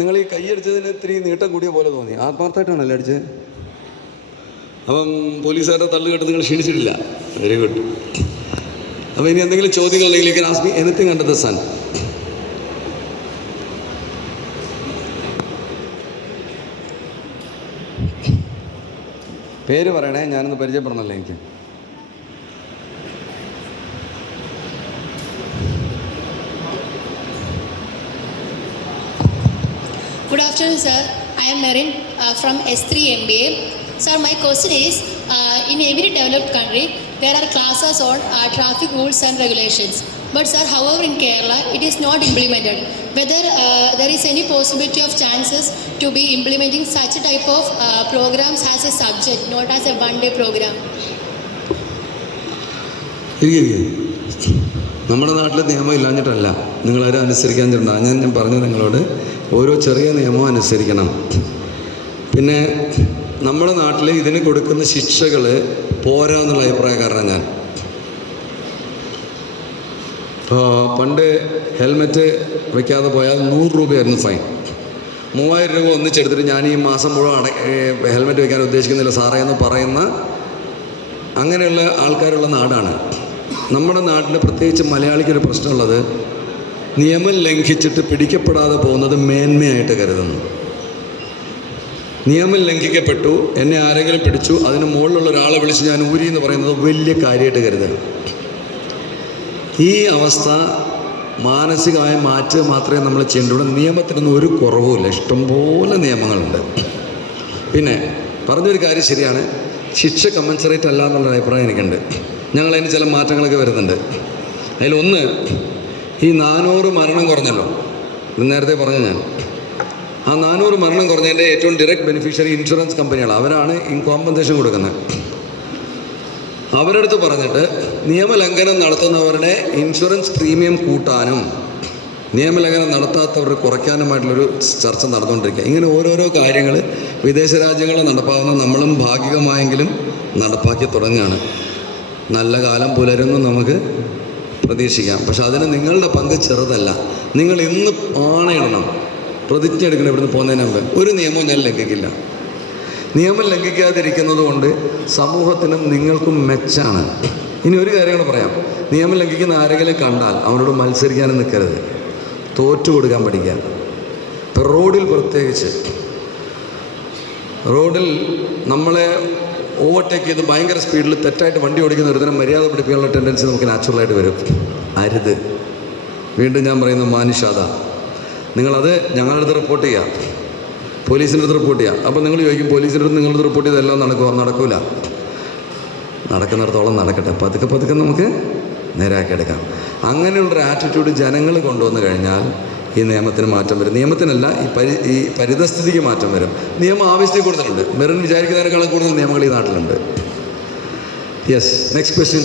നിങ്ങൾ ഈ കൈയടിച്ചതിന് ഇത്തിരി നീട്ടം കൂടിയ പോലെ തോന്നി. ആത്മാർത്ഥമായിട്ടാണല്ലേ അടിച്ചത്? അപ്പം പോലീസുകാരുടെ തള്ളു കേട്ട് നിങ്ങൾ ക്ഷീണിച്ചിട്ടില്ല. Very good. അപ്പോൾ ഇനി എന്തെങ്കിലും ചോദ്യങ്ങൾ ഉണ്ടെങ്കിൽ you can ask me anything under the sun. പേര് പറയണേ, ഞാനൊന്ന് പരിചയപ്പെടണമല്ലോ എനിക്ക്. Good afternoon, sir. I am Narin from S3 MBA. Sir, my question is, in every developed country, there are classes on traffic rules and regulations. But sir, however, in Kerala, it is not implemented. Whether there is any possibility of chances to be implementing such a type of programs as a subject, not as a one-day program? നമ്മുടെ നാട്ടിൽ നിയമം ഇല്ലാഞ്ഞിട്ടല്ല, നിങ്ങളാരും അനുസരിക്കാൻ ചെണ്ടാ. ഞാൻ പറഞ്ഞു നിങ്ങളോട്, ഓരോ ചെറിയ നിയമവും അനുസരിക്കണം. പിന്നെ നമ്മുടെ നാട്ടിൽ ഇതിന് കൊടുക്കുന്ന ശിക്ഷകൾ പോരാ എന്നുള്ള അഭിപ്രായക്കാരനാണ് ഞാൻ. പണ്ട് ഹെൽമെറ്റ് വയ്ക്കാതെ പോയാൽ 100 രൂപയായിരുന്നു ഫൈൻ. 3000 രൂപ ഒന്നിച്ചെടുത്തിട്ട് ഞാൻ ഈ മാസം മുഴുവൻ ഹെൽമെറ്റ് വയ്ക്കാൻ ഉദ്ദേശിക്കുന്നില്ല സാറേ എന്ന് പറയുന്ന അങ്ങനെയുള്ള ആൾക്കാരുള്ള നാടാണ് നമ്മുടെ നാട്ടിൽ. പ്രത്യേകിച്ച് മലയാളിക്കൊരു പ്രശ്നമുള്ളത്, നിയമം ലംഘിച്ചിട്ട് പിടിക്കപ്പെടാതെ പോകുന്നത് മേന്മയായിട്ട് കരുതുന്നു. നിയമം ലംഘിക്കപ്പെട്ടു, എന്നെ ആരെങ്കിലും പിടിച്ചു, അതിന് മുകളിലുള്ള ഒരാളെ വിളിച്ച് ഞാൻ ഊരി എന്ന് പറയുന്നത് വലിയ കാര്യമായിട്ട് കരുതുക. ഈ അവസ്ഥ മാനസികമായി മാറ്റുക മാത്രമേ നമ്മൾ ചെയ്യേണ്ടുള്ളൂ. നിയമത്തിനൊന്നും ഒരു കുറവുമില്ല, ഇഷ്ടംപോലെ നിയമങ്ങളുണ്ട്. പിന്നെ പറഞ്ഞൊരു കാര്യം ശരിയാണ്, ശിക്ഷ കമ്പൻസറേറ്റ് അല്ല എന്നുള്ളൊരു അഭിപ്രായം എനിക്കുണ്ട്. ഞങ്ങളതിന് ചില മാറ്റങ്ങളൊക്കെ വരുന്നുണ്ട്. അതിലൊന്ന്, ഈ 400 മരണം കുറഞ്ഞല്ലോ, നേരത്തെ പറഞ്ഞു ഞാൻ. ആ 400 മരണം കുറഞ്ഞതിൻ്റെ ഏറ്റവും ഡയറക്റ്റ് ബെനിഫിഷ്യറി ഇൻഷുറൻസ് കമ്പനികളാണ്. അവരാണ് കോമ്പൻസേഷൻ കൊടുക്കുന്നത്. അവരുടെ അടുത്ത് പറഞ്ഞിട്ട് നിയമലംഘനം നടത്തുന്നവരുടെ ഇൻഷുറൻസ് പ്രീമിയം കൂട്ടാനും നിയമലംഘനം നടത്താത്തവരുടെ കുറയ്ക്കാനുമായിട്ടുള്ളൊരു ചർച്ച നടന്നുകൊണ്ടിരിക്കുക. ഇങ്ങനെ ഓരോരോ കാര്യങ്ങൾ വിദേശ രാജ്യങ്ങളിൽ നടപ്പാകുന്ന നമ്മളും ഭാഗികമായെങ്കിലും നടപ്പാക്കി തുടങ്ങുകയാണ്. നല്ല കാലം പുലരുന്നു നമുക്ക് പ്രതീക്ഷിക്കാം. പക്ഷെ അതിന് നിങ്ങളുടെ പങ്ക് ചെറുതല്ല. നിങ്ങൾ ഇന്ന് ആണയിടണം, പ്രതിജ്ഞ എടുക്കണം. ഇവിടുന്ന് പോകുന്നതിന് മുമ്പ് ഒരു നിയമവും ഞാൻ ലംഘിക്കില്ല. നിയമം ലംഘിക്കാതിരിക്കുന്നത് കൊണ്ട് സമൂഹത്തിനും നിങ്ങൾക്കും മെച്ചാണ്. ഇനി ഒരു കാര്യം കൂടെ പറയാം, നിയമം ലംഘിക്കുന്ന ആരെങ്കിലും കണ്ടാൽ അവനോട് മത്സരിക്കാനും നിൽക്കരുത്, തോറ്റു കൊടുക്കാൻ പഠിക്കാൻ. ഇപ്പം റോഡിൽ പ്രത്യേകിച്ച്, റോഡിൽ നമ്മളെ ഓവർടേക്ക് ചെയ്ത് ഭയങ്കര സ്പീഡിൽ തെറ്റായിട്ട് വണ്ടി ഓടിക്കുന്ന ഒരുതരം മര്യാദ പിടിപ്പിക്കാനുള്ള ടെൻഡൻസി നമുക്ക് നാച്ചുറലായിട്ട് വരും. അരുത്. വീണ്ടും ഞാൻ പറയുന്ന മാനുഷാത, നിങ്ങളത് ഞങ്ങളുടെ അടുത്ത് റിപ്പോർട്ട് ചെയ്യുക, പോലീസിൻ്റെ അടുത്ത് റിപ്പോർട്ട് ചെയ്യുക. അപ്പോൾ നിങ്ങൾ ചോദിക്കും, പോലീസിൻ്റെ അടുത്ത് നിങ്ങളത് റിപ്പോർട്ട് ചെയ്തെല്ലാം നടക്കൂല. നടക്കുന്നിടത്തോളം നടക്കട്ടെ, പതുക്കെ പതുക്കെ നമുക്ക് നേരാക്കിയെടുക്കാം. അങ്ങനെയുള്ളൊരു ആറ്റിറ്റ്യൂഡ് ജനങ്ങൾ കൊണ്ടുവന്നു കഴിഞ്ഞാൽ ഈ നിയമത്തിന് മാറ്റം വരും. നിയമത്തിനല്ല, ഈ പരിതസ്ഥിതിക്ക് മാറ്റം വരും. നിയമം ആവശ്യത്തിൽ കൂടുതലുണ്ട്. മെറിൻ വിചാരിക്കുന്നതിനേക്കാളും കൂടുതൽ നിയമങ്ങൾ ഈ നാട്ടിലുണ്ട്. Yes, next question.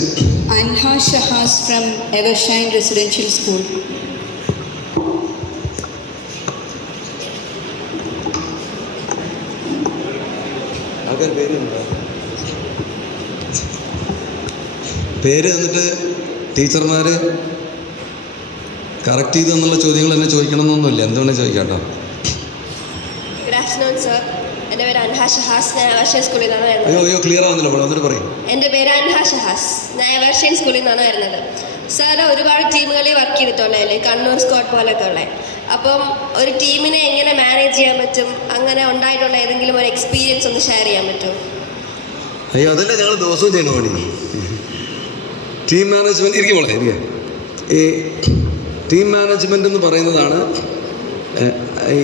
Anha Shahas from Evershine residential school. പേര് എന്നിട്ട് ടീച്ചർമാർ കറക്റ്റ് ചെയ്ത് എന്നുള്ള ചോദ്യങ്ങൾ എന്നെ ചോദിക്കണമെന്നൊന്നുമില്ല, എന്തുകൊണ്ട് ചോദിക്കാം കേട്ടോ. Good afternoon sir. എൻ്റെ പേര് അൻഹ ഷഹാസ്. ഞാൻ എവർഷൈൻ സ്കൂളിൽ നിന്നാണ് വരുന്നത്. അയ്യോ ക്ലിയർ ആവുന്നില്ല, എന്നിട്ട് പറയും. എൻ്റെ പേര് അൻഹ ഷഹാസ്. ഞാൻ എവർഷൈൻ സ്കൂളിൽ നിന്നാണ് വരുന്നത്. സാർ ഒരുപാട് ടീമുകളിൽ വർക്ക് ചെയ്തിട്ടുള്ളതല്ലേ, കണ്ണൂർ സ്ക്വാഡ് പോലൊക്കെ ഉള്ളത്. അപ്പം ഒരു ടീമിനെ എങ്ങനെ മാനേജ് ചെയ്യാൻ പറ്റും, അങ്ങനെ ഉണ്ടായിട്ടുള്ള ഏതെങ്കിലും ഒരു എക്സ്പീരിയൻസ് ഒന്ന് ഷെയർ ചെയ്യാൻ പറ്റുമോ? അയ്യോ അതല്ലേ ഞങ്ങൾ ദിവസവും ചെയ്യണ പണി. ടീം മാനേജ്മെൻറ്റ് ഇരിക്കുമ്പോളേ ഈ ടീം മാനേജ്മെൻ്റ് എന്ന് പറയുന്നതാണ്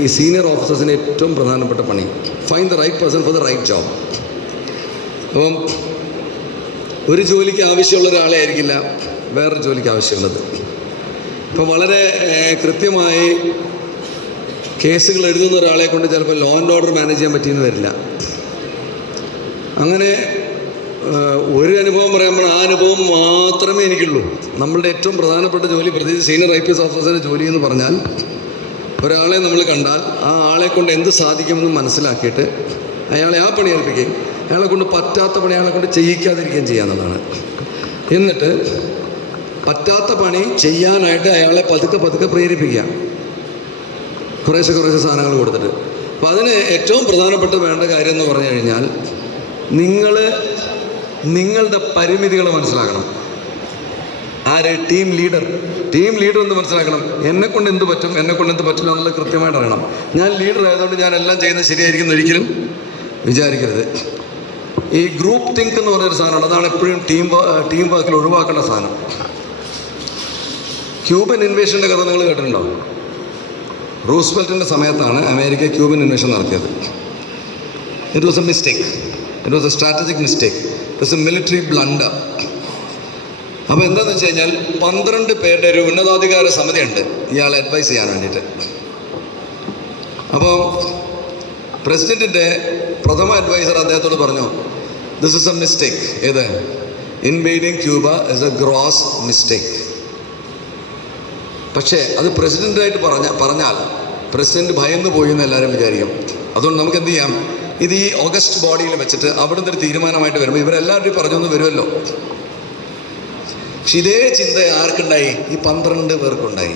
ഈ സീനിയർ ഓഫീസേഴ്സിൻ്റെ ഏറ്റവും പ്രധാനപ്പെട്ട പണി. Find the right person for the right job. അപ്പം ഒരു ജോലിക്ക് ആവശ്യമുള്ള ഒരാളെ ആയിരിക്കില്ല വേറൊരു ജോലിക്ക് ആവശ്യമുള്ളത്. ഇപ്പം വളരെ കൃത്യമായി കേസുകൾ എഴുതുന്ന ഒരാളെ കൊണ്ട് ചിലപ്പോൾ ലോ ആൻഡ് ഓർഡർ മാനേജ് ചെയ്യാൻ പറ്റിയെന്ന് വരില്ല. അങ്ങനെ ഒരു അനുഭവം പറയുമ്പോൾ ആ അനുഭവം മാത്രമേ എനിക്കുള്ളൂ. നമ്മളുടെ ഏറ്റവും പ്രധാനപ്പെട്ട ജോലി, പ്രത്യേകിച്ച് സീനിയർ IPS ഓഫീസറിൻ്റെ ജോലി എന്ന് പറഞ്ഞാൽ, ഒരാളെ നമ്മൾ കണ്ടാൽ ആ ആളെ കൊണ്ട് എന്ത് സാധിക്കുമെന്ന് മനസ്സിലാക്കിയിട്ട് അയാളെ ആ പണി ഏൽപ്പിക്കുകയും അയാളെ കൊണ്ട് പറ്റാത്ത പണി അയാളെ കൊണ്ട് ചെയ്യിക്കാതിരിക്കുകയും ചെയ്യാന്നുള്ളതാണ്. എന്നിട്ട് പറ്റാത്ത പണി ചെയ്യാനായിട്ട് അയാളെ പതുക്കെ പതുക്കെ പ്രേരിപ്പിക്കുക. കുറേശ്ശെ സാധനങ്ങൾ കൊടുത്തിട്ട്. അപ്പോൾ അതിന് ഏറ്റവും പ്രധാനപ്പെട്ട വേണ്ട കാര്യം എന്ന് പറഞ്ഞു കഴിഞ്ഞാൽ നിങ്ങളുടെ പരിമിതികൾ മനസ്സിലാക്കണം. ആര്? ടീം ലീഡർ എന്ന് മനസ്സിലാക്കണം. എന്നെക്കൊണ്ട് എന്ത് പറ്റും, എന്നെക്കൊണ്ട് എന്ത് പറ്റില്ല എന്നുള്ളത് കൃത്യമായിട്ട് അറിയണം. ഞാൻ ലീഡർ ആയതുകൊണ്ട് ഞാൻ എല്ലാം ചെയ്യുന്നത് ശരിയായിരിക്കും എന്ന് ഒരിക്കലും വിചാരിക്കരുത്. ഈ ഗ്രൂപ്പ് തിങ്ക് എന്ന് പറഞ്ഞൊരു സാധനമാണ്. അതാണ് എപ്പോഴും ടീം വർക്കിൽ ഒഴിവാക്കേണ്ട സാധനം. ക്യൂബൻ ഇൻവേഷൻ്റെ കഥ നിങ്ങൾ കേട്ടിട്ടുണ്ടോ? റൂസ്വെൽറ്റിൻ്റെ സമയത്താണ് അമേരിക്ക ക്യൂബൻ ഇൻവേഷൻ നടത്തിയത്. It was A mistake. It was A strategic mistake. It was A military blunder. അപ്പോൾ എന്താണെന്ന് വെച്ച് കഴിഞ്ഞാൽ 12 പേരുടെ ഒരു ഉന്നതാധികാര സമിതിയുണ്ട് ഇയാളെ അഡ്വൈസ് ചെയ്യാൻ വേണ്ടിയിട്ട്. അപ്പോൾ പ്രസിഡൻറ്റിൻ്റെ പ്രഥമ അഡ്വൈസർ അദ്ദേഹത്തോട് പറഞ്ഞു, ദിസ് ഇസ് എ മിസ്റ്റേക്ക്. ഏത്? Invading Cuba is a gross mistake. പക്ഷേ അത് പ്രസിഡൻ്റായിട്ട് പറഞ്ഞാൽ പ്രസിഡൻറ്റ് ഭയന്ന് പോയി എന്ന് എല്ലാവരും വിചാരിക്കും. അതുകൊണ്ട് നമുക്ക് എന്ത് ചെയ്യാം, ഇത് ഈ ഓഗസ്റ്റ് ബോഡിയിൽ വെച്ചിട്ട് അവിടുന്ന് ഒരു തീരുമാനമായിട്ട് വരുമ്പോൾ ഇവരെല്ലാവരും പറഞ്ഞൊന്ന് വരുമല്ലോ. പക്ഷെ ഇതേ ചിന്ത ആർക്കുണ്ടായി? ഈ 12 പേർക്കുണ്ടായി.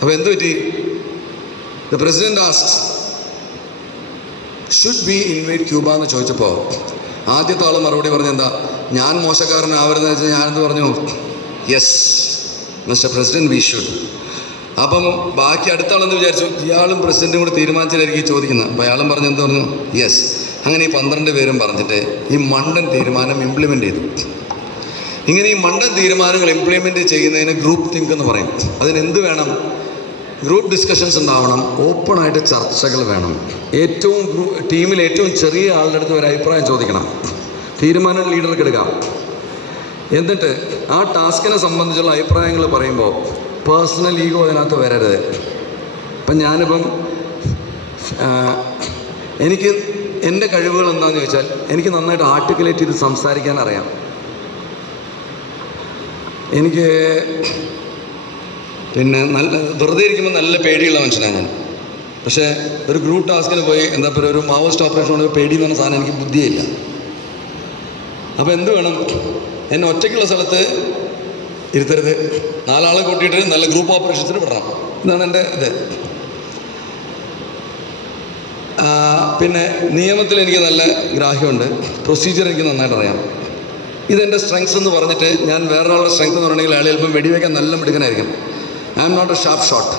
അപ്പോൾ എന്ത് പറ്റി? The president asked, should be invite Cuba എന്ന് ചോദിച്ചപ്പോൾ ആദ്യത്തെ ആൾ മറുപടി പറഞ്ഞെന്താ? ഞാൻ മോശക്കാരനാവരുതെന്ന് വെച്ചാൽ ഞാനെന്ത് പറഞ്ഞു? Yes mister president, we should. അപ്പം ബാക്കി അടുത്ത ആളെന്ന് വിചാരിച്ചു ഇയാളും പ്രസിഡന്റും കൂടി തീരുമാനിച്ചായിരിക്കും ചോദിക്കുന്നത്. അപ്പോൾ അയാളും പറഞ്ഞെന്ത് പറഞ്ഞു? യെസ്. അങ്ങനെ ഈ 12 പേരും പറഞ്ഞിട്ട് ഈ മണ്ടൻ തീരുമാനം ഇംപ്ലിമെൻ്റ് ചെയ്തു. ഇങ്ങനെ ഈ മണ്ടൻ തീരുമാനങ്ങൾ ഇംപ്ലിമെൻ്റ് ചെയ്യുന്നതിന് ഗ്രൂപ്പ് തിങ്ക് എന്ന് പറയും. അതിനെന്ത് വേണം? ഗ്രൂപ്പ് ഡിസ്കഷൻസ് ഉണ്ടാവണം, ഓപ്പണായിട്ട് ചർച്ചകൾ വേണം. ടീമിൽ ഏറ്റവും ചെറിയ ആളുടെ അടുത്ത് ഒരു അഭിപ്രായം ചോദിക്കണം. തീരുമാനം ലീഡർക്ക് എടുക്കാം. എന്നിട്ട് ആ ടാസ്കിനെ സംബന്ധിച്ചുള്ള അഭിപ്രായങ്ങൾ പറയുമ്പോൾ പേഴ്സണൽ ഈഗോ അതിനകത്ത് വരരുത്. ഇപ്പം ഞാനിപ്പം എനിക്ക് എൻ്റെ കഴിവുകൾ എന്താണെന്ന് ചോദിച്ചാൽ എനിക്ക് നന്നായിട്ട് ആർട്ടിക്കുലേറ്റ് ചെയ്ത് സംസാരിക്കാൻ അറിയാം. എനിക്ക് പിന്നെ വെറുതെ ഇരിക്കുമ്പോൾ നല്ല പേടിയുള്ള മനുഷ്യനാണ് ഞാൻ. പക്ഷേ ഒരു ഗ്രൂപ്പ് ടാസ്കിന് പോയി എന്താ പറയുക, ഒരു മാവോയിസ്റ്റ് ഓപ്പറേഷൻ കൊണ്ട് പേടി എന്ന് പറഞ്ഞ സാധനം എനിക്ക് ബുദ്ധിയില്ല. അപ്പോൾ എന്ത് വേണം? എന്നെ ഒറ്റയ്ക്കുള്ള സ്ഥലത്ത് ഇരുത്തരുത്, 4 ആളെ കൂട്ടിയിട്ട് നല്ല ഗ്രൂപ്പ് ഓപ്പറേഷൻസിന് വിടണം. ഇതാണ് എൻ്റെ ഇത്. പിന്നെ നിയമത്തിൽ എനിക്ക് നല്ല ഗ്രാഹ്യമുണ്ട്, പ്രൊസീജിയർ എനിക്ക് നന്നായിട്ട് അറിയാം. ഇതെൻ്റെ സ്ട്രെങ്സ് എന്ന് പറഞ്ഞിട്ട് ഞാൻ വേറൊരാളുടെ സ്ട്രെങ്ത് എന്ന് പറഞ്ഞിട്ടുണ്ടെങ്കിൽ അയാൾ ചിലപ്പം വെടിവെക്കാൻ നല്ല മിടുക്കനായിരിക്കും. I'm not a sharp shot.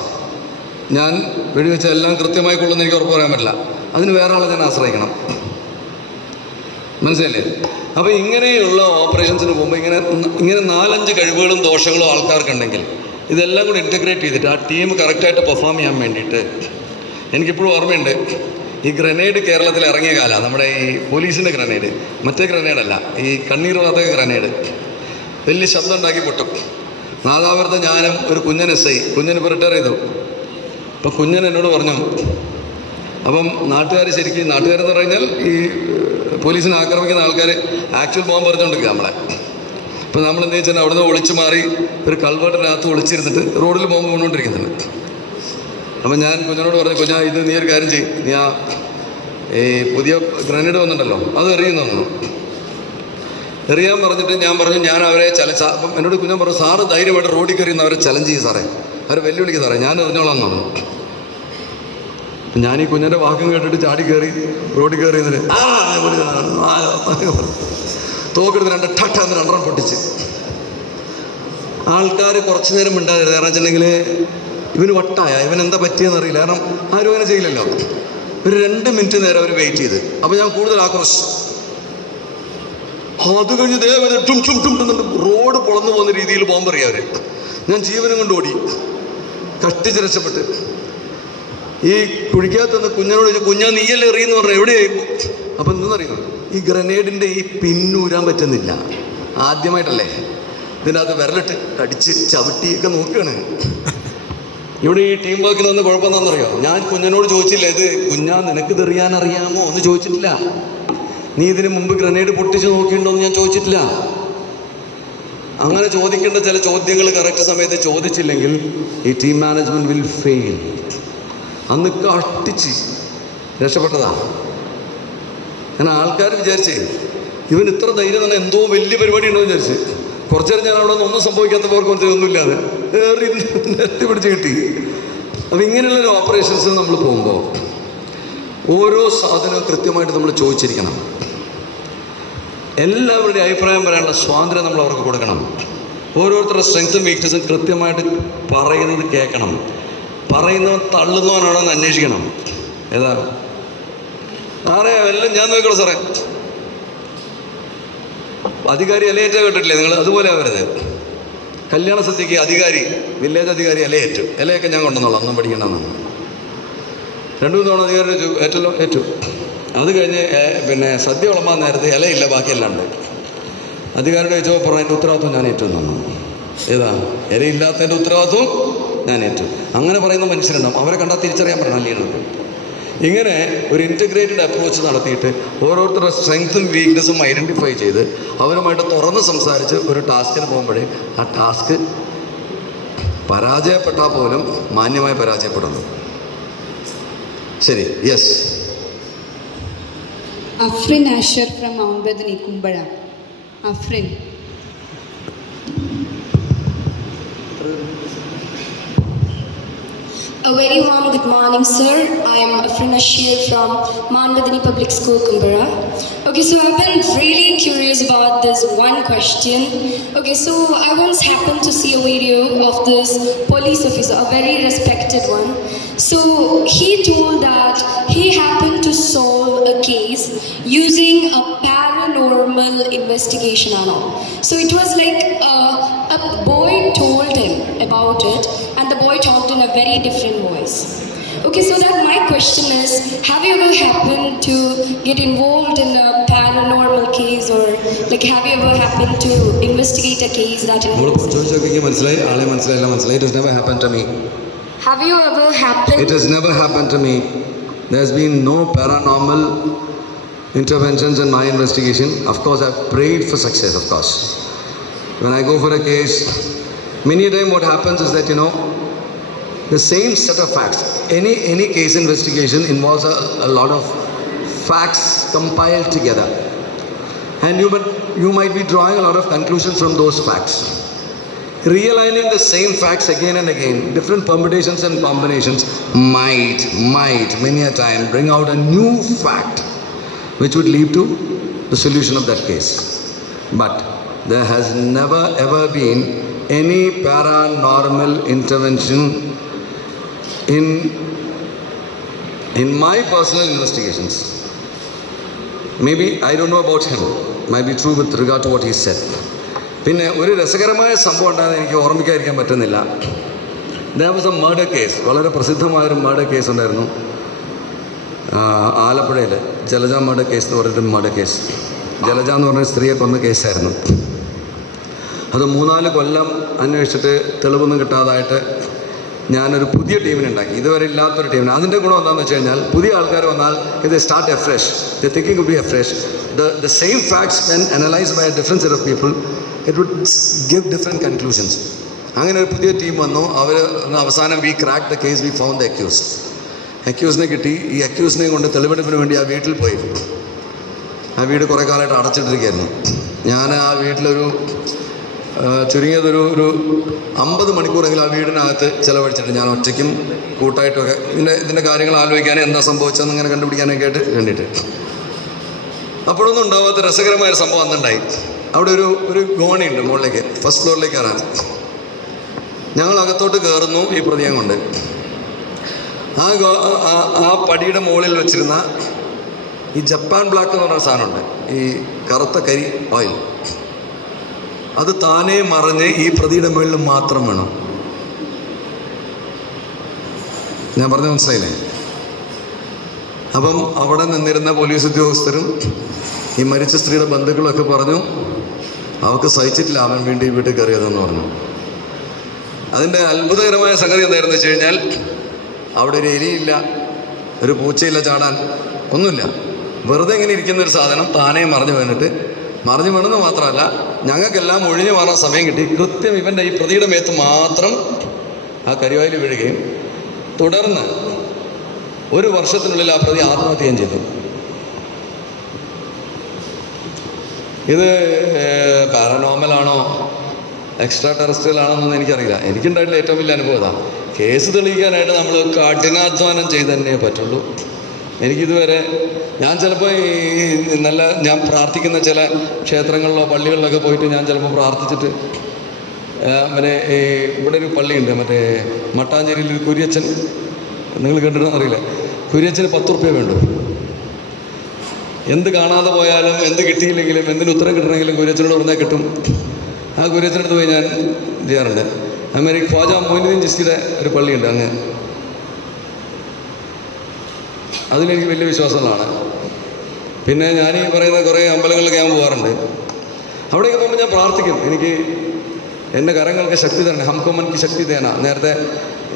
ഞാൻ വെടിവെച്ചാൽ എല്ലാം കൃത്യമായി കൊള്ളുന്ന എനിക്ക് ഉറപ്പ് പറയാൻ പറ്റില്ല. അതിന് വേറെ ആളെ ഞാൻ ആശ്രയിക്കണം. മനസ്സിലല്ലേ? അപ്പോൾ ഇങ്ങനെയുള്ള ഓപ്പറേഷൻസിന് പോകുമ്പോൾ ഇങ്ങനെ 4-5 കഴിവുകളും ദോഷങ്ങളും ആൾക്കാർക്കുണ്ടെങ്കിൽ ഇതെല്ലാം കൂടി ഇൻറ്റഗ്രേറ്റ് ചെയ്തിട്ട് ആ ടീം കറക്റ്റായിട്ട് പെർഫോം ചെയ്യാൻ വേണ്ടിയിട്ട് എനിക്കിപ്പോഴും ഓർമ്മയുണ്ട്. ഈ ഗ്രനേഡ് കേരളത്തിൽ ഇറങ്ങിയ കാലമാണ്, നമ്മുടെ ഈ പോലീസിൻ്റെ ഗ്രനേഡ്, മറ്റേ ഗ്രനേഡല്ല, ഈ കണ്ണീർ വാതക ഗ്രനേഡ്. വലിയ ശബ്ദം ഉണ്ടാക്കി പൊട്ടും. നാദാപുരത്ത് ഞാനും ഒരു കുഞ്ഞൻ SI, കുഞ്ഞനിപ്പോൾ റിട്ടയർ ചെയ്തു. അപ്പോൾ കുഞ്ഞൻ എന്നോട് പറഞ്ഞു, അപ്പം നാട്ടുകാരെന്ന് പറഞ്ഞാൽ ഈ പോലീസിനെ ആക്രമിക്കുന്ന ആൾക്കാർ ആക്ച്വൽ ബോംബ് പറഞ്ഞുകൊണ്ടിരിക്കുക നമ്മളെ. അപ്പോൾ നമ്മൾ എന്താ വെച്ചാൽ അവിടെ നിന്ന് ഒളിച്ചു മാറി ഒരു കൾവേട്ടിനകത്ത് ഒളിച്ചിരുന്നിട്ട് റോഡിൽ ബോംബ് കൊണ്ടുകൊണ്ടിരിക്കുന്നുണ്ട്. അപ്പം ഞാൻ കുഞ്ഞിനോട് പറഞ്ഞു, കുഞ്ഞാ ഇത് നീ ഒരു കാര്യം ചെയ്യും, നീ ഈ പുതിയ ഗ്രനേഡ് വന്നിട്ടുണ്ടല്ലോ അത് എറിയുന്നു തോന്നുന്നു. എറിയാൻ പറഞ്ഞിട്ട് ഞാൻ പറഞ്ഞു ഞാൻ അവരെ അപ്പം എന്നോട് കുഞ്ഞൻ പറഞ്ഞു, സാറ് ധൈര്യമായിട്ട് റോഡിൽ കയറിയുന്ന അവരെ ചലഞ്ച് ചെയ്യും സാറേ, അവരെ വെല്ലുവിളിക്കും സാറേ, ഞാൻ എറിഞ്ഞോളാം എന്ന് പറഞ്ഞു. ഞാൻ ഈ കുഞ്ഞിൻ്റെ വാക്കും കേട്ടിട്ട് ചാടി കയറി റോഡിൽ കയറിയതിന് തോക്കെടുത്ത് 2 ടട്ട എന്ന് 2 പൊട്ടിച്ച്. ആൾക്കാർ കുറച്ച് നേരം മിണ്ടാതിരുന്നത്. കാരണം വെച്ചിട്ടുണ്ടെങ്കിൽ ഇവന് വട്ടായ, ഇവൻ എന്താ പറ്റിയെന്ന് അറിയില്ല. കാരണം ആരും അങ്ങനെ ചെയ്യില്ലല്ലോ. ഒരു 2 മിനിറ്റ് നേരം അവർ വെയിറ്റ് ചെയ്ത്. അപ്പോൾ ഞാൻ കൂടുതൽ ആക്രോശിച്ചു. അത് കഴിഞ്ഞ് ദേവനെ ടും ടും ടും ടും റോഡ് പൊളന്നു പോകുന്ന രീതിയിൽ ബോംബെറിയാം അവർ. ഞാൻ ജീവനും കൊണ്ട് ഓടി, കട്ടിച്ച് രക്ഷപ്പെട്ട്. ഈ കുഴിക്കകത്തുനിന്ന് കുഞ്ഞിനോട് ചോദിച്ചു, കുഞ്ഞാ നീയല്ലേ എറിയെന്ന് പറഞ്ഞു, എവിടെയായി? അപ്പം എന്തെന്നറിയുന്നു, ഈ ഗ്രനേഡിൻ്റെ ഈ പിന്നൂരാൻ പറ്റുന്നില്ല. ആദ്യമായിട്ടല്ലേ ഇതിൻ്റെ അകത്ത് വിരലിട്ട് കടിച്ച് ചവിട്ടിയൊക്കെ നോക്കുകയാണ്. ഇവിടെ ഈ ടീം വർക്കിൽ വന്ന് കുഴപ്പം എന്താണെന്നറിയോ? ഞാൻ കുഞ്ഞിനോട് ചോദിച്ചില്ല, ഇത് കുഞ്ഞാ നിനക്ക് എറിയാൻ അറിയാമോ എന്ന് ചോദിച്ചിട്ടില്ല. നീ ഇതിന് മുമ്പ് ഗ്രനേഡ് പൊട്ടിച്ച് നോക്കിയിട്ടുണ്ടോ എന്ന് ഞാൻ ചോദിച്ചിട്ടില്ല. അങ്ങനെ ചോദിക്കേണ്ട ചില ചോദ്യങ്ങൾ കറക്റ്റ് സമയത്ത് ചോദിച്ചില്ലെങ്കിൽ ഈ ടീം മാനേജ്മെൻറ്റ് വിൽ ഫെയിൽ. അന്ന് കട്ടിച്ച് രക്ഷപ്പെട്ടതാ. അങ്ങനെ ആൾക്കാർ വിചാരിച്ചേ ഇവൻ ഇത്ര ധൈര്യം തന്നെ എന്തോ വലിയ പരിപാടി ഉണ്ടോ എന്ന് വിചാരിച്ച്. കുറച്ചു നേരം ഞാൻ അവിടെ നിന്ന് ഒന്നും സംഭവിക്കാത്തവർക്ക് ഒന്നുമില്ലാതെ എത്തി പിടിച്ച് കിട്ടി. അപ്പോൾ ഇങ്ങനെയുള്ള ഓപ്പറേഷൻസിന് നമ്മൾ പോകുമ്പോൾ ഓരോ സാധനവും കൃത്യമായിട്ട് നമ്മൾ ചോദിച്ചിരിക്കണം. എല്ലാവരുടെയും അഭിപ്രായം പറയാനുള്ള സ്വാതന്ത്ര്യം നമ്മൾ അവർക്ക് കൊടുക്കണം. ഓരോരുത്തരുടെ സ്ട്രെങ്ത്തും വീക്ക്നെസ്സും കൃത്യമായിട്ട് പറയുന്നത് കേൾക്കണം. പറയുന്നവൻ തള്ളുന്നവനാണോ എന്ന് അന്വേഷിക്കണം. ഏതാ എല്ലാം ഞാൻ നോക്കിക്കോളൂ സാറേ. അധികാരി ഇലയേറ്റ കേട്ടിട്ടില്ലേ നിങ്ങൾ? അതുപോലെ ആവരുത്. കല്യാണ സദ്യക്ക് അധികാരി, വില്ലേജ് അധികാരി ഇലയേറ്റു. ഇലയൊക്കെ ഞാൻ കൊണ്ടുവന്നോളാം, ഒന്നും പഠിക്കണമെന്നാണ്. 2-3 തവണ അധികാരി ഏറ്റല്ലോ ഏറ്റു. അത് കഴിഞ്ഞ് പിന്നെ സദ്യ വിളമ്പാൻ നേരത്തെ ഇലയില്ല, ബാക്കിയെല്ലാം ഉണ്ട്. അധികാരിയുടെ ചോദിച്ചപ്പോൾ പറഞ്ഞു എൻ്റെ ഉത്തരവാദിത്വം ഞാൻ ഏറ്റു തന്നു. ഏതാ ഇലയില്ലാത്തതിൻ്റെ ഉത്തരവാദിത്വം ഞാൻ ഏറ്റു. അങ്ങനെ പറയുന്ന മനുഷ്യരുണ്ടാവും. അവരെ കണ്ടാൽ തിരിച്ചറിയാൻ പറ്റണം ലീഡർക്ക്. ഇങ്ങനെ ഒരു ഇൻറ്റഗ്രേറ്റഡ് അപ്രോച്ച് നടത്തിയിട്ട് ഓരോരുത്തരുടെ സ്ട്രെങ്ത്തും വീക്ക്നെസ്സും ഐഡൻറ്റിഫൈ ചെയ്ത് അവരുമായിട്ട് തുറന്ന് സംസാരിച്ച് ഒരു ടാസ്കിന് പോകുമ്പോഴേ ആ ടാസ്ക് പരാജയപ്പെട്ടാൽ പോലും മാന്യമായി പരാജയപ്പെടുന്നു. ശരി, yes. Afrin Asher from Mount Bethany, Kumbara. Afrin. A very warm good morning, sir. I am Afrin Asher from Mount Bethany Public School, Kumbara. Okay, so I've been really curious about this one question. Okay, so I once happened to see a video of this police officer, a very respected one. So he told that he happened to solve a case using a paranormal investigation and all. So it was like a boy told him about it, and the boy talked in a very different voice. Okay, so that my question is, have you ever happened to get involved in a paranormal case, or like have you ever happened to investigate a case that involves... മനസ്സിലായി, ആളെ മനസ്സിലായില്ല, മനസ്സിലായി. It has never happened to me. Have you ever happened... It has never happened to me. There's been no paranormal interventions in my investigation. Of course, I've prayed for success, of course. When I go for a case, many a time what happens is that, the same set of facts, any case investigation involves a lot of facts compiled together. And you might be drawing a lot of conclusions from those facts. Realigning the same facts again and again, different permutations and combinations might many a time bring out a new fact which would lead to the solution of that case. But there has never ever been any paranormal intervention in my personal investigations. Maybe I don't know about him. Might be true with regard to what he said. പിന്നെ ഒരു രസകരമായ സംഭവം ഉണ്ടാകുന്നത് എനിക്ക് ഓർമ്മിക്കാതിരിക്കാൻ പറ്റുന്നില്ല. There was a murder case, വളരെ പ്രസിദ്ധമായൊരു murder case ഉണ്ടായിരുന്നു ആലപ്പുഴയിൽ. ജലജ മർഡർ കേസ് എന്ന് പറഞ്ഞിട്ട് മർഡർ കേസ്. ജലജ എന്ന് പറഞ്ഞ സ്ത്രീയെ കൊന്ന കേസായിരുന്നു. അത് 3-4 കൊല്ലം അന്വേഷിച്ചിട്ട് തെളിവൊന്നും കിട്ടാതായിട്ട് ഞാനൊരു പുതിയ ടീമിനുണ്ടാക്കി, ഇതുവരെ ഇല്ലാത്തൊരു ടീമിന്. അതിൻ്റെ ഗുണം എന്താണെന്ന് വെച്ച് കഴിഞ്ഞാൽ പുതിയ ആൾക്കാർ വന്നാൽ ഇത് start a fresh, the thinking would be a fresh. The same facts when analyzed by a different set of people, it would give different conclusions. അങ്ങനെ ഒരു പുതിയ ടീം വന്നു. അവർ അവസാനം we crack the case, we found the അക്യൂസിനെ കിട്ടി. ഈ അക്യൂസിനെയും കൊണ്ട് തെളിവെടുപ്പിന് വേണ്ടി ആ വീട്ടിൽ പോയി. ആ വീട് കുറേ കാലമായിട്ട് അടച്ചിട്ടിരിക്കുകയായിരുന്നു. ഞാൻ ആ വീട്ടിലൊരു ചുരുങ്ങിയതൊരു 50 മണിക്കൂറെങ്കിലും ആ വീടിനകത്ത് ചിലവഴിച്ചിട്ട് ഞാൻ ഒറ്റയ്ക്കും കൂട്ടായിട്ടൊക്കെ ഇതിൻ്റെ കാര്യങ്ങൾ ആലോചിക്കാനും എന്താ സംഭവിച്ചതെന്ന് ഇങ്ങനെ കണ്ടുപിടിക്കാനൊക്കെ ആയിട്ട് വേണ്ടിയിട്ട്. അപ്പോഴൊന്നും ഉണ്ടാവാത്ത രസകരമായൊരു സംഭവം അന്നുണ്ടായി. അവിടെ ഒരു ഗോണിയുണ്ട് മുകളിലേക്ക്, ഫസ്റ്റ് ഫ്ലോറിലേക്ക് കയറാൻ. ഞങ്ങൾ അകത്തോട്ട് കയറുന്നു ഈ പ്രതിയെ കൊണ്ട്. ആ പടിയുടെ മുകളിൽ വെച്ചിരുന്ന ഈ ജപ്പാൻ ബ്ലാക്ക് എന്ന് പറഞ്ഞ സാധനമുണ്ട്, ഈ കറുത്ത കരി ഓയിൽ, അത് താനേ മറിഞ്ഞ് ഈ പ്രതിയുടെ മുകളിൽ മാത്രം വേണം. ഞാൻ പറഞ്ഞ മനസ്സിലായില്ലേ? അപ്പം അവിടെ നിന്നിരുന്ന പോലീസ് ഉദ്യോഗസ്ഥരും ഈ മരിച്ച സ്ത്രീയുടെ ബന്ധുക്കളൊക്കെ പറഞ്ഞു അവർക്ക് സഹിച്ചിട്ടില്ല അവൻ വീണ്ടും വീട്ടിൽ കയറിയതെന്ന് പറഞ്ഞു. അതിൻ്റെ അത്ഭുതകരമായ സംഗതി എന്തായിരുന്നു വെച്ച് കഴിഞ്ഞാൽ അവിടെ ഒരു എലിയില്ല, ഒരു പൂച്ചയില്ല ചാടാൻ, ഒന്നുമില്ല. വെറുതെ ഇങ്ങനെ ഇരിക്കുന്നൊരു സാധനം താനേ മറിഞ്ഞു വീണെന്ന് മാത്രമല്ല, ഞങ്ങൾക്കെല്ലാം ഒഴിഞ്ഞു മാറാൻ സമയം കിട്ടി. കൃത്യം ഇവൻ്റെ ഈ പ്രതിയുടെ മേത്ത് മാത്രം ആ കരിവായിൽ വീഴുകയും തുടർന്ന് 1 വർഷത്തിനുള്ളിൽ ആ പ്രതി ആത്മഹത്യം ചെയ്തു. ഇത് പാരനോർമലാണോ എക്സ്ട്രാ ടെറസ്ട്രിയൽ ആണെന്നൊന്നും എനിക്കറിയില്ല. എനിക്കുണ്ടായിട്ടുള്ള ഏറ്റവും വലിയ അനുഭവം അതാണ്. കേസ് തെളിയിക്കാനായിട്ട് നമ്മൾ കഠിനാധ്വാനം ചെയ്ത് തന്നെ പറ്റുള്ളൂ. എനിക്കിതുവരെ ഞാൻ ചിലപ്പോൾ ഞാൻ പ്രാർത്ഥിക്കുന്ന ചില ക്ഷേത്രങ്ങളിലോ പള്ളികളിലൊക്കെ പോയിട്ട് ഞാൻ ചിലപ്പോൾ പ്രാർത്ഥിച്ചിട്ട് ഇവിടെ ഒരു പള്ളിയുണ്ട്, മട്ടാഞ്ചേരിയിൽ ഒരു കുര്യച്ചൻ, നിങ്ങൾ കണ്ടിട്ടുണ്ടോ അറിയില്ല. കുര്യച്ചന് 10 റുപ്യ വേണ്ടു. എന്ത് കാണാതെ പോയാലും എന്ത് കിട്ടിയില്ലെങ്കിലും എന്തിന് ഉത്തരം കിട്ടണമെങ്കിലും കുര്യച്ചനോട് പറഞ്ഞാൽ കിട്ടും. ആ കുര്യച്ചനടുത്ത് പോയി ഞാൻ ചെയ്യാറുണ്ട്. അതുമാതിരി ഖ്വാജ മൊയ്നുദ്ദീൻ ചിസ്തിയുടെ ഒരു പള്ളിയുണ്ട് അങ്ങ്, അതിലെനിക്ക് വലിയ വിശ്വാസങ്ങളാണ്. പിന്നെ ഞാനീ പറയുന്ന കുറേ അമ്പലങ്ങളിലൊക്കെ ഞാൻ പോകാറുണ്ട്. അവിടെയൊക്കെ പോകുമ്പോൾ ഞാൻ പ്രാർത്ഥിക്കും, എനിക്ക് എൻ്റെ കരങ്ങൾക്ക് ശക്തി തരണം, ഹംകോ മൻക്ക് ശക്തി തേന. നേരത്തെ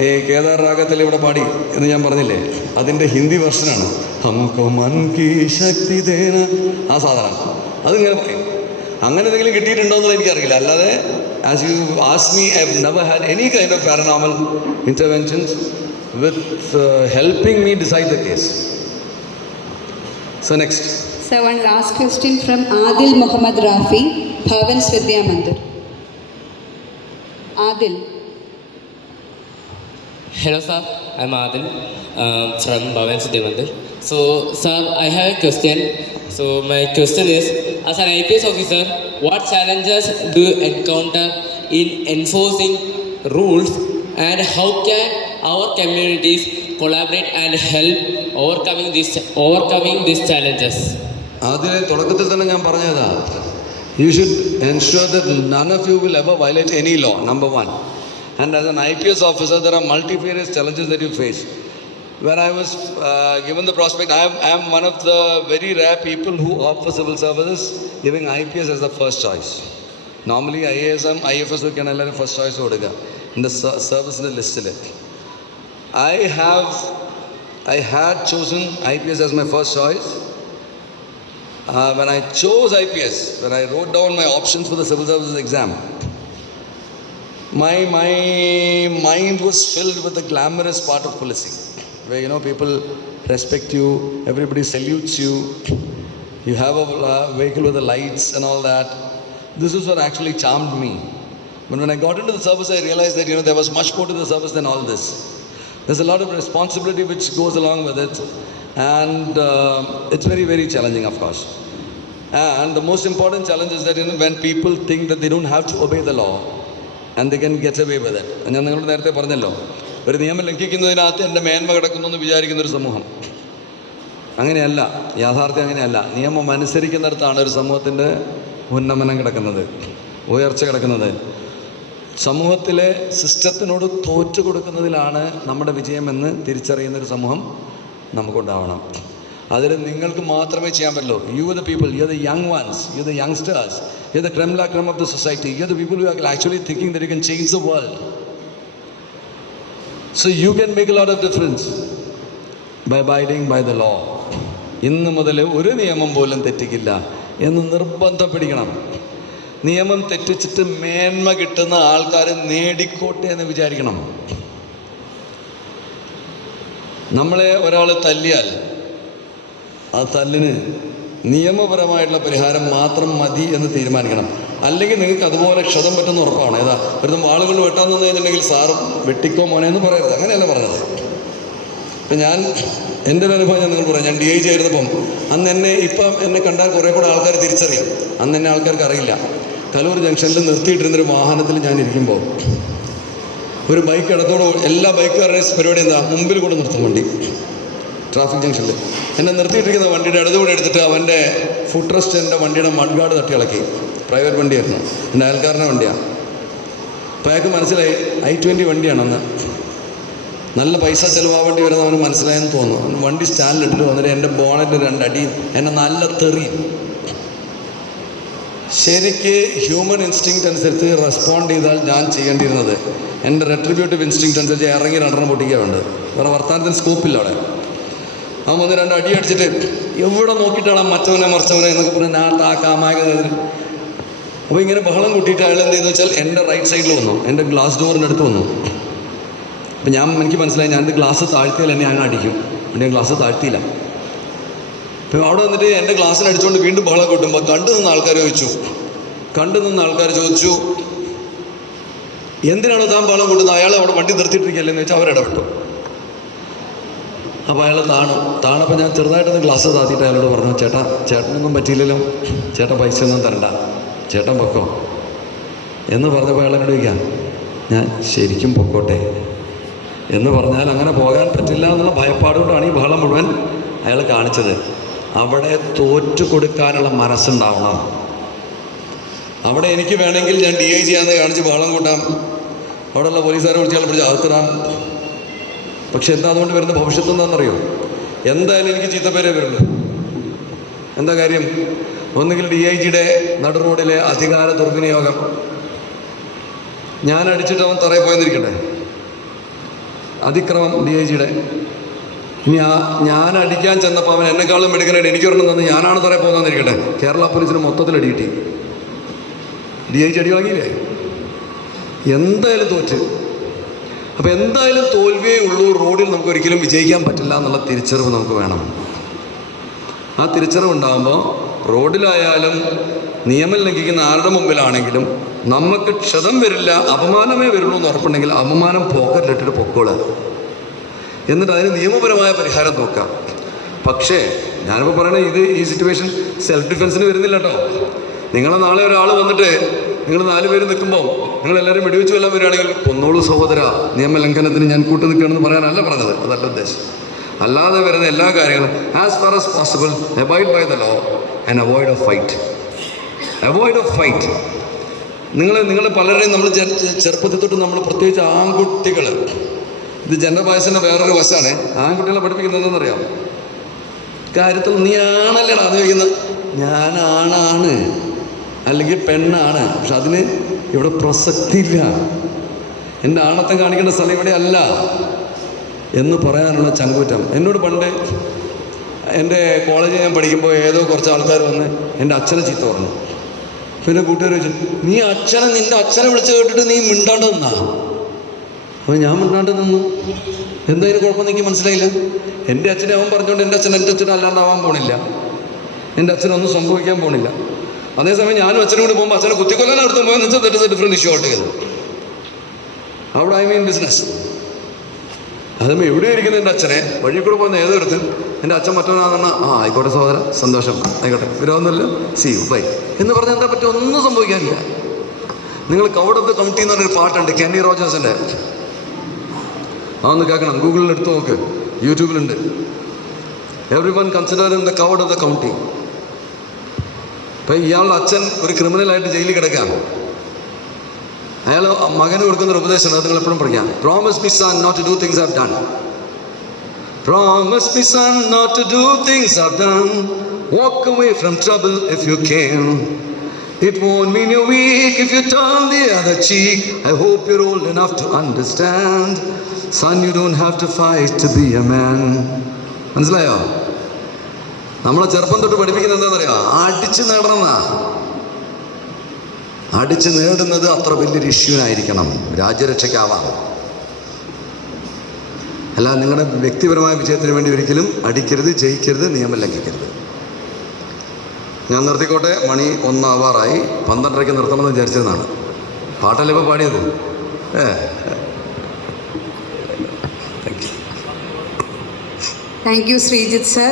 ഈ കേദാർ രാഗത്തിൽ ഇവിടെ പാടി എന്ന് ഞാൻ പറഞ്ഞില്ലേ, അതിൻ്റെ ഹിന്ദി വെർഷനാണ് ഹംകോ മൻകി ശക്തി തേന. ആ സാധനം അതിങ്ങനെ പറയും. അങ്ങനെ എന്തെങ്കിലും കിട്ടിയിട്ടുണ്ടോ എന്നുള്ളത് എനിക്കറിയില്ല. അല്ലാതെ as you ask me, I have never had any kind of paranormal interventions with helping me decide the case. So next. So one last question from Adil Muhammad Rafi, Bhavans Vidya Mandir. Adil. Hello sir, I'm Adil from Bhavans Vidya Mandir. So sir, I have a question. So my question is, as an IPS officer, what challenges do you encounter in enforcing rules, and how can our communities collaborate and help overcoming these challenges? അതിന് തുടക്കത്തിൽ തന്നെ ഞാൻ പറഞ്ഞതാ, you should ensure that none of you will ever violate any law, number one. And as an IPS officer, there are multifarious challenges that you face. When I was given the prospect, I am one of the very rare people who opt for civil services, giving IPS as the first choice. Normally IASM, IFS ഒക്കെയാണ് എല്ലാവരും first choice കൊടുക്കുക എൻ്റെ സർവീസിൻ്റെ ലിസ്റ്റിൽ. I had chosen IPS as my first choice. When I chose IPS, when I wrote down my options for the civil services exam, my mind was filled with the glamorous part of policing, where people respect you, everybody salutes you, you have a vehicle with the lights and all that. This is what actually charmed me. But when I got into the service, I realized that there was much more to the service than all this. There's a lot of responsibility which goes along with it, and it's very, very challenging, of course. And the most important challenge is that when people think that they don't have to obey the law and they can get away with it. ഞാൻ നിങ്ങളോട് നേരത്തെ പറഞ്ഞല്ലോ, ഒരു നിയമം ലംഘിക്കുന്നതിനകത്ത് എൻ്റെ മേന്മ കിടക്കുന്നു എന്ന് വിചാരിക്കുന്നൊരു സമൂഹം. അങ്ങനെയല്ല, യാഥാർത്ഥ്യം അങ്ങനെയല്ല. നിയമം അനുസരിക്കുന്നിടത്താണ് ഒരു സമൂഹത്തിൻ്റെ ഉന്നമനം കിടക്കുന്നത്, ഉയർച്ച കിടക്കുന്നത്. സമൂഹത്തിലെ സിസ്റ്റത്തിനോട് തോറ്റു കൊടുക്കുന്നതിലാണ് നമ്മുടെ വിജയമെന്ന് തിരിച്ചറിയുന്നൊരു സമൂഹം നമുക്കുണ്ടാവണം. അതിൽ നിങ്ങൾക്ക് മാത്രമേ ചെയ്യാൻ പറ്റുള്ളൂ. You are the people, you are the young ones, you are the youngsters, you are the creme la creme of the society, you are the people who are actually thinking that you can change the world. So you can make a lot of difference by abiding by the law. ഇന്ന് മുതൽ ഒരു നിയമം പോലും തെറ്റിക്കില്ല എന്ന് നിർബന്ധം പിടിക്കണം. നിയമം തെറ്റിച്ചിട്ട് മേന്മ കിട്ടുന്ന ആൾക്കാർ നേടിക്കോട്ടെ എന്ന് വിചാരിക്കണം. നമ്മളെ ഒരാൾ തല്ലിയാൽ ആ തല്ലിന് നിയമപരമായിട്ടുള്ള പരിഹാരം മാത്രം മതി എന്ന് തീരുമാനിക്കണം. അല്ലെങ്കിൽ നിങ്ങൾക്ക് അതുപോലെ ക്ഷതം പറ്റുന്ന ഉറപ്പാണ്. ഒരു ആളുകൾ വെട്ടാൻ നിന്ന് കഴിഞ്ഞിട്ടുണ്ടെങ്കിൽ സാർ വെട്ടിക്കോ മോനെ എന്ന് പറയരുത്, അങ്ങനെയല്ല പറഞ്ഞത്. ഇപ്പം എൻ്റെ ഒരു അനുഭവം ഞാൻ നിങ്ങൾ പറയാം. ഞാൻ DIG ആയിരുന്നപ്പം അന്ന് ഇപ്പം എന്നെ കണ്ടാൽ കുറേ കൂടെ ആൾക്കാർ തിരിച്ചറിയും. അന്ന് എന്നെ ആൾക്കാർക്ക് അറിയില്ല. കലൂർ ജംഗ്ഷനിൽ നിർത്തിയിട്ടിരുന്നൊരു വാഹനത്തിൽ ഞാൻ ഇരിക്കുമ്പോൾ ഒരു ബൈക്ക് ഇടത്തോടെ, എല്ലാ ബൈക്കുകാരുടെയും പരിപാടി എന്താ, മുമ്പിൽ കൂടെ നിർത്തും വണ്ടി. ട്രാഫിക് ജംഗ്ഷനിൽ എന്നെ നിർത്തിയിട്ടിരിക്കുന്ന വണ്ടിയുടെ ഇടതുകൂടെ എടുത്തിട്ട് അവൻ്റെ ഫുട് റെസ്റ്റ് എൻ്റെ വണ്ടിയുടെ മഡ് ഗാർഡ് തട്ടി ഇളക്കി. പ്രൈവറ്റ് വണ്ടിയായിരുന്നു, എൻ്റെ അയൽക്കാരൻ്റെ വണ്ടിയാണ്. അപ്പോൾ അയാൾക്ക് മനസ്സിലായി I-20 വണ്ടിയാണെന്ന്. നല്ല പൈസ ചിലവാവേണ്ടി വരുന്ന അവന് മനസ്സിലായെന്ന് തോന്നുന്നു. വണ്ടി സ്റ്റാൻഡിലിട്ടിട്ട് വന്നിട്ട് എൻ്റെ ബോണറ്റ് 2 അടി, എന്നെ നല്ല തെറി. ശരിക്ക് ഹ്യൂമൻ ഇൻസ്റ്റിങ്ക്റ്റ് അനുസരിച്ച് റെസ്പോണ്ട് ചെയ്താൽ ഞാൻ ചെയ്യേണ്ടിയിരുന്നത് എൻ്റെ റെട്രിബ്യൂട്ടീവ് ഇൻസ്റ്റിങ്ക്റ്റ് അനുസരിച്ച് ഇറങ്ങി 2 പൊട്ടിക്കുക വേണ്ടത്. വേറെ വർത്തമാനത്തിന് സ്കോപ്പില്ല അവിടെ. അവൻ വന്ന് 2 അടി അടിച്ചിട്ട് എവിടെ നോക്കിയിട്ടാണ് മറ്റവനെ മറിച്ചവനെ എന്നൊക്കെ പറഞ്ഞ് നാട്ടാക്കാമാകുന്നതിന്. അപ്പോൾ ഇങ്ങനെ ബഹളം കൂട്ടിയിട്ട് അയാൾ എന്ത് ചെയ്യുന്നു വെച്ചാൽ എൻ്റെ റൈറ്റ് സൈഡിൽ വന്നു, എൻ്റെ ഗ്ലാസ് ഡോറിൻ്റെ അടുത്ത് വന്നു. അപ്പം എനിക്ക് മനസ്സിലായി ഞാനെൻ്റെ ഗ്ലാസ് താഴ്ത്തിയാൽ എന്നെ ഞാൻ അടിക്കും. എൻ്റെ ഗ്ലാസ് താഴ്ത്തിയില്ല. അപ്പം അവിടെ വന്നിട്ട് എൻ്റെ ഗ്ലാസ്സിൽ അടിച്ചുകൊണ്ട് വീണ്ടും ബഹളം കൂട്ടുമ്പോൾ കണ്ടു നിന്ന ആൾക്കാർ ചോദിച്ചു എന്തിനാണ് താൻ ബഹളം കൂട്ടുന്നത്? അയാൾ അവിടെ വണ്ടി നിർത്തിയിട്ടിരിക്കുകയല്ലെന്ന് വെച്ചാൽ അവരിടപെട്ടു. അപ്പോൾ അയാൾ താണപ്പോൾ ഞാൻ ചെറുതായിട്ടൊന്ന് ഗ്ലാസ് താത്തിയിട്ട് അയാളോട് പറഞ്ഞു, ചേട്ടാ ചേട്ടനൊന്നും പറ്റിയില്ലല്ലോ, ചേട്ടൻ പൈസ ഒന്നും തരണ്ട, ചേട്ടൻ പൊക്കോ എന്ന് പറഞ്ഞപ്പോൾ അയാൾ എന്നോട് ചോദിക്കാം, ഞാൻ ശരിക്കും പൊക്കോട്ടെ എന്ന് പറഞ്ഞാൽ അങ്ങനെ പോകാൻ പറ്റില്ല എന്നുള്ള ഭയപ്പാടുകൊണ്ടാണ് ഈ ബഹളം മുഴുവൻ അയാൾ കാണിച്ചത്. അവിടെ തോറ്റു കൊടുക്കാനുള്ള മനസ്സുണ്ടാവണം. അവിടെ എനിക്ക് വേണമെങ്കിൽ ഞാൻ DI ചെയ്യാന്ന് കാണിച്ച് ബഹളം കൂട്ടാം, അവിടെയുള്ള പോലീസുകാരെ വിളിച്ചാൽ പിടിച്ച് അകത്തിടാം. പക്ഷെ എന്താ അതുകൊണ്ട് വരുന്ന ഭവിഷ്യത്ത് എന്താണെന്നറിയോ? എന്തായാലും എനിക്ക് ചീത്തപ്പേരേ വരുള്ളൂ. എന്താ കാര്യം? ഒന്നുകിൽ DIGയുടെ നടു റോഡിലെ അധികാര ദുർവിനിയോഗം, ഞാൻ അടിച്ചിട്ട് അവൻ തറയിൽ പോയെന്നിരിക്കട്ടെ, അതിക്രമം DIGയുടെ. ഇനി ഞാൻ അടിക്കാൻ ചെന്നപ്പോൾ അവൻ എന്നെക്കാളും എടുക്കാനായിട്ട് എനിക്കൊരെണ്ണം തന്ന് ഞാനാണ് തറയിൽ പോകുന്നതെന്നിരിക്കട്ടെ, കേരള പോലീസിന് മൊത്തത്തിൽ അടി കിട്ടി. DIG അടി വാങ്ങിയില്ലേ? എന്തായാലും തോറ്റ്. അപ്പോൾ എന്തായാലും തോൽവിയേ ഉള്ളൂ. റോഡിൽ നമുക്ക് ഒരിക്കലും വിജയിക്കാൻ പറ്റില്ല എന്നുള്ള തിരിച്ചറിവ് നമുക്ക് വേണം. ആ തിരിച്ചറിവുണ്ടാകുമ്പോൾ റോഡിലായാലും നിയമം ലംഘിക്കുന്ന ആരുടെ മുമ്പിലാണെങ്കിലും നമുക്ക് ക്ഷതം വരില്ല, അപമാനമേ വരുള്ളൂ എന്ന് ഉറപ്പുണ്ടെങ്കിൽ അപമാനം പോക്കറ്റിലിട്ടിട്ട് പൊക്കോള്, എന്നിട്ട് അതിന് നിയമപരമായ പരിഹാരം നോക്കാം. പക്ഷേ ഞാനിപ്പോൾ പറയണത് ഈ സിറ്റുവേഷൻ സെൽഫ് ഡിഫെൻസിന് വരുന്നില്ല കേട്ടോ. നിങ്ങളെ നാളെ ഒരാൾ വന്നിട്ട് നിങ്ങൾ 4 പേര് നിൽക്കുമ്പോൾ നിങ്ങളെല്ലാവരും വെടിവെച്ച് കൊല്ലാൻ വരികയാണെങ്കിൽ കൊന്നോളൂ സഹോദര, നിയമലംഘനത്തിന് ഞാൻ കൂട്ടു നിൽക്കുകയാണെന്ന് പറയാനല്ല പറഞ്ഞത്, അതല്ല ഉദ്ദേശം. അല്ലാതെ വരുന്ന എല്ലാ കാര്യങ്ങളും as far as possible abide by the law and avoid of fight. നിങ്ങൾ പലരെയും നമ്മൾ ചെറുപ്പത്തിൽ തൊട്ട് നമ്മൾ പ്രത്യേകിച്ച് ആൺകുട്ടികൾ, ഇത് ജെൻഡർ ബയസിൻ്റെ വേറൊരു വശമാണ്, ആൺകുട്ടികളെ പഠിപ്പിക്കുന്നത് എന്താണെന്നറിയാം? കാര്യത്തിൽ നീ ആണല്ലേടാ അത് ചോദിക്കുന്നത്, ഞാനാണാണ് അല്ലെങ്കിൽ പെണ്ണാണ്, പക്ഷെ അതിന് ഇവിടെ പ്രസക്തിയില്ല, എൻ്റെ ആണത്തെ കാണിക്കേണ്ട സ്ഥലം ഇവിടെ അല്ല എന്ന് പറയാനുള്ള ചങ്കൂറ്റം. എന്നോട് പണ്ട് എൻ്റെ കോളേജിൽ ഞാൻ പഠിക്കുമ്പോൾ ഏതോ കുറച്ച് ആൾക്കാർ വന്ന് എൻ്റെ അച്ഛനെ ചീത്ത പറഞ്ഞു. പിന്നെ കൂട്ടുകാർ ചോദിച്ചു, നീ നിൻ്റെ അച്ഛനെ വിളിച്ച് കേട്ടിട്ട് നീ മിണ്ടാണ്ട് നിന്നാ? അപ്പോൾ ഞാൻ മിണ്ടാണ്ട് നിന്നു. എന്തായാലും കുഴപ്പം എനിക്ക് മനസ്സിലായില്ല. എൻ്റെ അച്ഛനെ അവൻ പറഞ്ഞുകൊണ്ട് എൻ്റെ അച്ഛൻ അല്ലാണ്ടാവാൻ പോണില്ല, എൻ്റെ അച്ഛനൊന്നും സംഭവിക്കാൻ പോണില്ല. അതേസമയം ഞാനും അച്ഛനും കൂടി പോകുമ്പോൾ അച്ഛനെ കുത്തിക്കൊല്ലാൻ അടുത്ത് പോകാൻ വെച്ചാൽ that is a different issue altogether. അവിടെ ഐ മീൻ ബിസിനസ്. അതുമ്പോൾ എവിടെ ഇരിക്കുന്ന എൻ്റെ അച്ഛനെ വഴി കൂടെ പോകുന്ന ഏതൊരുത്തും എൻ്റെ അച്ഛൻ മറ്റവനാണെന്ന് ആയിക്കോട്ടെ സഹോദര, സന്തോഷം, ആയിക്കോട്ടെ, വിരോധമൊന്നുമില്ല, സീ യു ബൈ എന്ന് പറഞ്ഞാൽ എന്താ പറ്റും? ഒന്നും സംഭവിക്കാനില്ല. നിങ്ങൾ കൗഡ് ഓഫ് ദ കൗണ്ടി എന്ന് പറഞ്ഞൊരു പാട്ടുണ്ട് കെന്നി റോജേഴ്സിൻ്റെ, അതൊന്ന് കേൾക്കണം, ഗൂഗിളിൽ എടുത്ത് നോക്ക്, യൂട്യൂബിലുണ്ട്. Every one considering the crowd of the county. അപ്പം ഇയാളുടെ അച്ഛൻ ഒരു ക്രിമിനലായിട്ട് ജയിലിൽ കിടക്കാം. അയാൾ മകന് കൊടുക്കുന്ന ഒരു ഉപദേശം അത് നിങ്ങൾ എപ്പോഴും പഠിക്കാം. Promise me son not to do things I've done. Promise me son not to do things I've done. Walk away from trouble if you can. It won't mean you're weak if you turn the other cheek. I hope you're old enough to understand. Son, you don't have to fight to be a man. മനസ്സിലായോ? നമ്മളെ ചെറുപ്പം തൊട്ട് പഠിപ്പിക്കുന്നത് എന്താണെന്നറിയോ? അടിച്ച് നേടണമെന്നാ. അടിച്ച് നേടുന്നത് അത്ര വലിയൊരു ഇഷ്യൂനായിരിക്കണം, രാജ്യരക്ഷയ്ക്കാവാം. അല്ല, നിങ്ങളുടെ വ്യക്തിപരമായ വിജയത്തിന് വേണ്ടി ഒരിക്കലും അടിക്കരുത്, ജയിക്കരുത്, നിയമം ലംഘിക്കരുത്. ഞാൻ നിർത്തിക്കോട്ടെ, മണി 1 ആവാറായി. 12:30 നിർത്തണമെന്ന് വിചാരിച്ചതാണ്. പാട്ടല്ലേ ഇപ്പോൾ പാടിയത്? Thank you, Srijit sir.